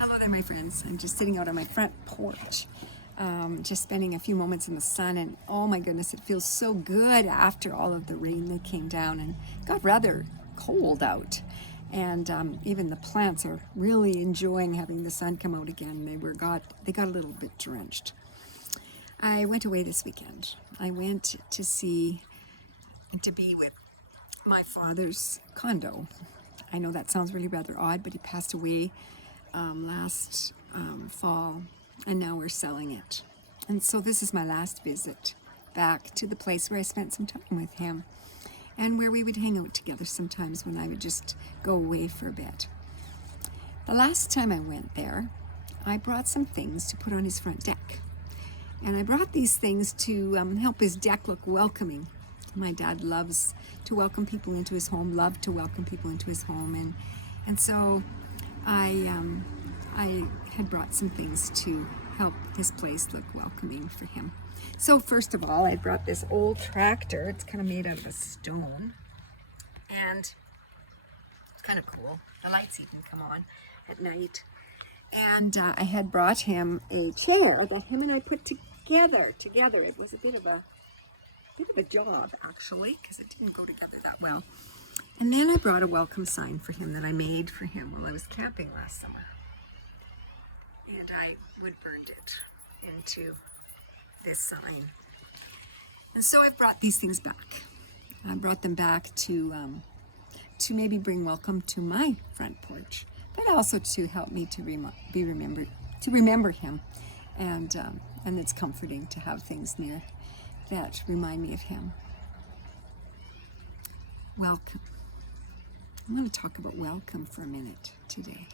Hello there, my friends. I'm just sitting out on my front porch, just spending a few moments in the sun, and oh my goodness, it feels so good after all of the rain that came down and got rather cold out. And even the plants are really enjoying having the sun come out again. They got a little bit drenched. I went away this weekend. I went to be with my father's condo. I know that sounds really rather odd, but he passed away last fall, and now we're selling it. And so this is my last visit back to the place where I spent some time with him and where we would hang out together sometimes when I would just go away for a bit. The last time I went there, I brought some things to put on his front deck. And I brought these things to help his deck look welcoming. My dad loves to welcome people into his home, loved to welcome people into his home. And so I had brought some things to help his place look welcoming for him. So first of all, I brought this old tractor. It's kind of made out of a stone, and it's kind of cool. The lights even come on at night. And I had brought him a chair that him and I put together. It was a bit of a job, actually, because it didn't go together that well. And then I brought a welcome sign for him that I made for him while I was camping last summer. And I wood-burned it into this sign. And so I've brought these things back. I brought them back to maybe bring welcome to my front porch, but also to help me to remember him. And it's comforting to have things near that remind me of him. Welcome. I want to talk about welcome for a minute today.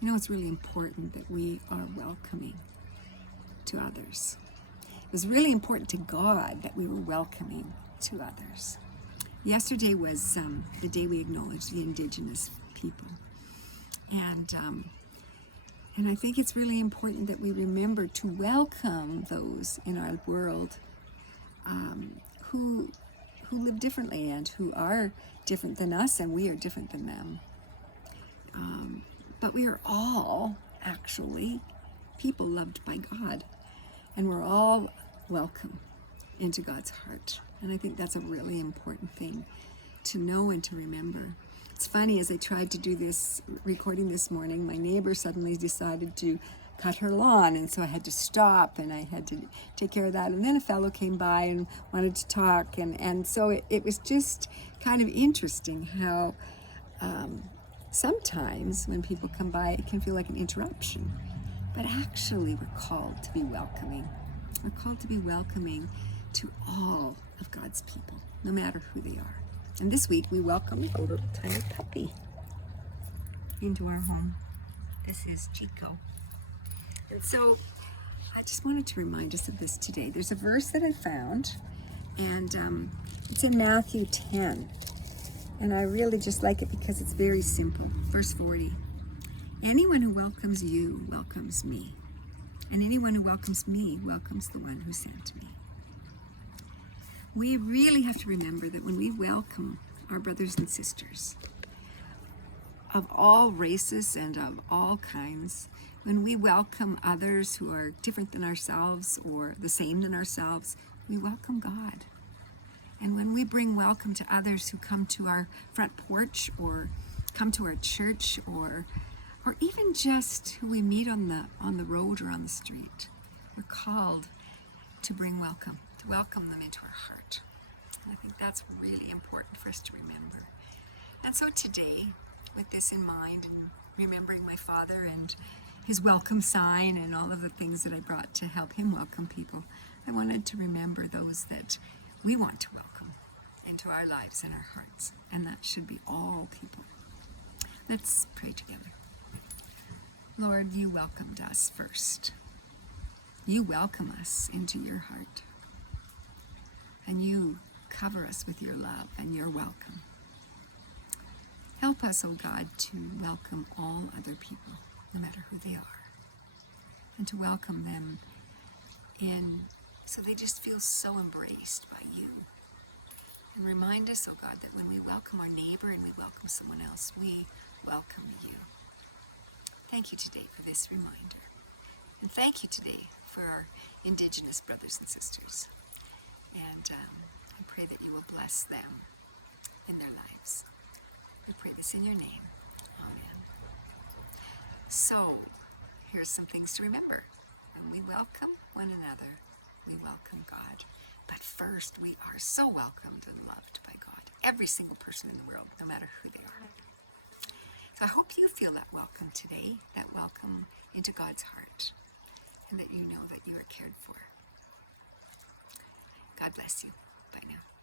You know, it's really important that we are welcoming to others. It was really important to God that we were welcoming to others. Yesterday was the day we acknowledged the Indigenous people. And I think it's really important that we remember to welcome those in our world who live differently and who are different than us, and we are different than them. But we are all actually people loved by God, and we're all welcome into God's heart. And I think that's a really important thing to know and to remember. It's funny, as I tried to do this recording this morning, my neighbor suddenly decided to cut her lawn, and so I had to stop and I had to take care of that. And then a fellow came by and wanted to talk, and so it was just kind of interesting how sometimes when people come by, it can feel like an interruption. But actually, we're called to be welcoming. We're called to be welcoming to all of God's people, no matter who they are. And this week, we welcomed a little tiny puppy into our home. This is Chico. And so I just wanted to remind us of this today. There's a verse that I found, and it's in Matthew 10. And I really just like it because it's very simple. Verse 40. Anyone who welcomes you welcomes me. And anyone who welcomes me welcomes the one who sent me. We really have to remember that when we welcome our brothers and sisters of all races and of all kinds, when we welcome others who are different than ourselves or the same than ourselves, we welcome God. And when we bring welcome to others who come to our front porch or come to our church or even just who we meet on the road or on the street, we're called to bring welcome, to welcome them into our heart. And I think that's really important for us to remember. And so today, with this in mind and remembering my father and his welcome sign and all of the things that I brought to help him welcome people, I wanted to remember those that we want to welcome into our lives and our hearts. And that should be all people. Let's pray together. Lord, you welcomed us first. You welcome us into your heart. And you cover us with your love and your welcome. Help us, oh God, to welcome all other people, no matter who they are, and to welcome them in so they just feel so embraced by you. And remind us, oh God, that when we welcome our neighbor and we welcome someone else, we welcome you. Thank you today for this reminder. And thank you today for our Indigenous brothers and sisters. And I pray that you will bless them in their lives. We pray this in your name. Amen. So, here's some things to remember. When we welcome one another, we welcome God. But first, we are so welcomed and loved by God. Every single person in the world, no matter who they are. So I hope you feel that welcome today, that welcome into God's heart, and that you know that you are cared for. God bless you. Bye now.